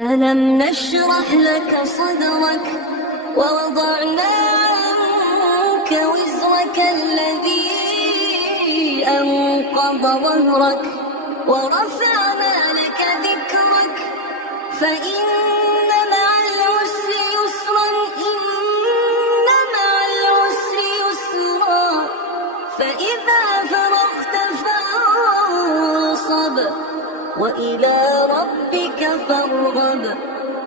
ألم نشرح لك صدرك ووضعنا عنك وزرك الذي أنقض ظهرك ورفعنا لك ذكرك فإن مع العسر يسرا إن مع العسر يسرا فإذا فرغت فانصب وإلى ربك فارغب.